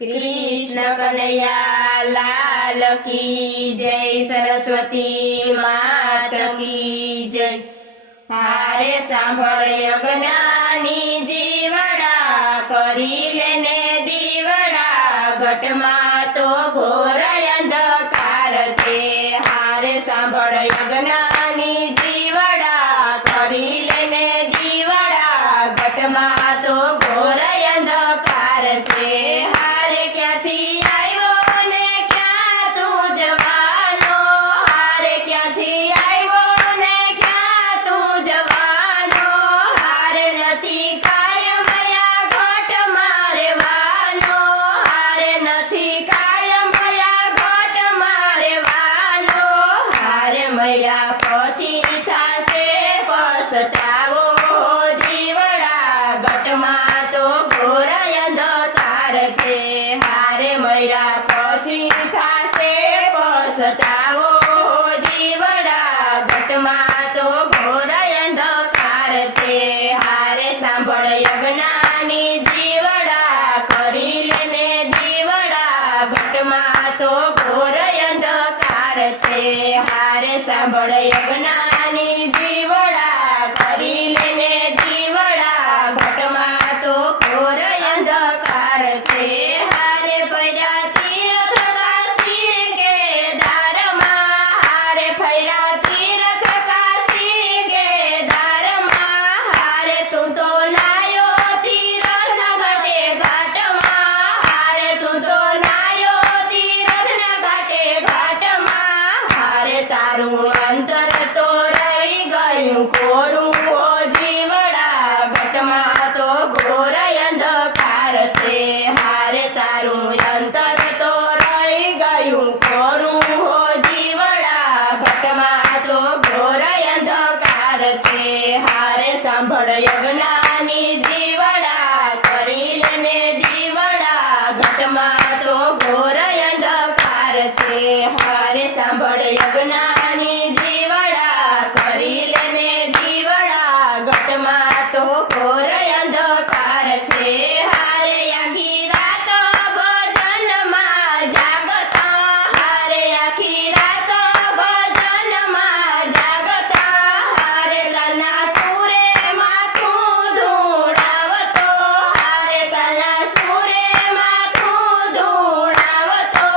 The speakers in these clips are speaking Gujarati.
कृष्ण कन्हैया लाल की जय, सरस्वती मात की जय। हारे सांभळ यज्ञानी जीवड़ा, करी लेने दीवड़ा, घटમાં તો ઘોર અંધકાર છે। હારે सांभळ यज्ञानी जीवड़ा, કરી લેને દીવડા, ઘટમાં તો ઘોર અંધકાર છે। હારે ક્યાંથી આવ્યો ને ક્યાં તું જવાનો, હારે ક્યાંથી આવ્યો ને ક્યાં તું જવાનો, હારે નથી કાયમ આ ઘટમાં રહેવાનો, હારે નથી કાયમ આ ઘટમાં રહેવાનો, હારે મળ્યા પછી થાશે પછતાવો જીવડા, ઘટમાં તો ઘોર અંધકાર છે। હારે મળ્યા પછી થાશે પછતાવો જીવડા, ઘટમાં તો ઘોર અંધકાર છે। હારે સાંભળ યજ્ઞાની જીવડા, કરી લેને દીવડા, ઘટમાં તો ઘોર અંધકાર છે। હારે સાંભળ યજ્ઞાની જીવડા, કરી લેને દીવડા, ઘટમાં તો ઘોર અંધકાર છે। હારે ફર્યા તીર્થ કાશી કેદારમાં, હારે ફર્યા તીર્થ કાશી કેદારમાં, હારે તું તો નાયો તીર્થના ઘાટે ઘાટમાં, હારે તું તો નાયો તીર્થના ઘાટે ઘાટમાં, હારે તારું અંતર તો રહી ગયું કોરું હો જીવડા, ઘટમાં તો ઘોર અંધકાર છે। હારે તારું અંતર તો રહી ગયું કોરું હો જીવડા, ઘટમાં તો ઘોર અંધકાર છે। હારે સાંભળ યજ્ઞાની જીવડા, કરી લેને દીવડા, ઘટમાં તો ઘોર અંધકાર છે। હારે સાંભળ યજ્ઞાની જીવડા, કરી લેને દીવડા, ઘટમાં તો ઘોર અંધકાર છે। હારે આખી રાત ભજનમાં જાગતા, હારે આખી રાત ભજનમાં જાગતા, હારે તના સૂરે માથું ધૂણાવતો, હારે તના સૂરે માથું ધૂણાવતો,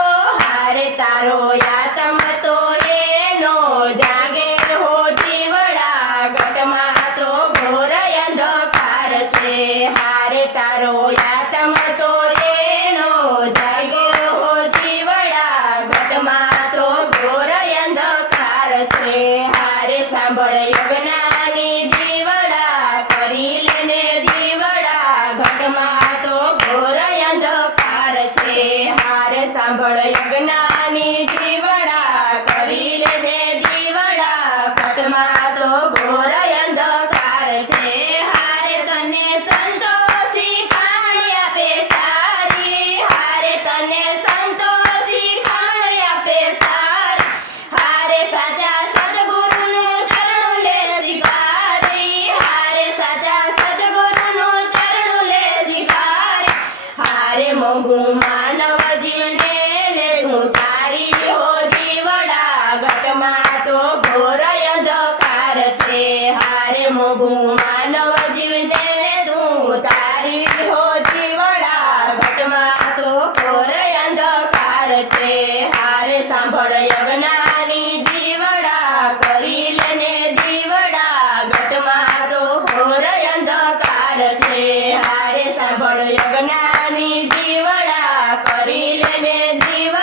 હારે તારો આત્મ તો એનો જાગે હો જીવડા, ઘટમાં તો ઘોર અંધકાર છે। હારે તારો આત્મ તો એનો જાગે હો જીવડા, ઘટમાં તો ઘોર અંધકાર છે। હારે સાંભળ યજ્ઞાની જીવડા, કરી લેને દીવડા, ઘટમાં તો ઘોર અંધકાર છે। હારે સાંભળ યજ્ઞાની જીવડા, કરી લેને દીવડા, ઘટમાં તો ઘોર અંધકાર છે। હારે તને સંતોષી ખાણ આપે સારી, હારે તને સંતોષી ખાણ આપે સારી, હારે સાચા સદગુરુનું ચરણું લે સ્વીકારી, હારે સાચા સદગુરુનું ચરણું લે સ્વીકારી, હારે મોંઘું માનવ જીવને લે તું તારી હો જીવડા, ઘટમાં તો ઘોર અંધકાર છે। હારે મોંઘું માનવ જીવને તું તારી હો જીવડા, ઘટમાં તો ઘોર અંધકાર છે। હારે સાંભળ યજ્ઞાની જીવડા, કરી લેને દીવડા, ઘટમાં તો ઘોર અંધકાર છે। હારે સાંભળ યજ્ઞાની જીવડા, કરી લેને દીવડા।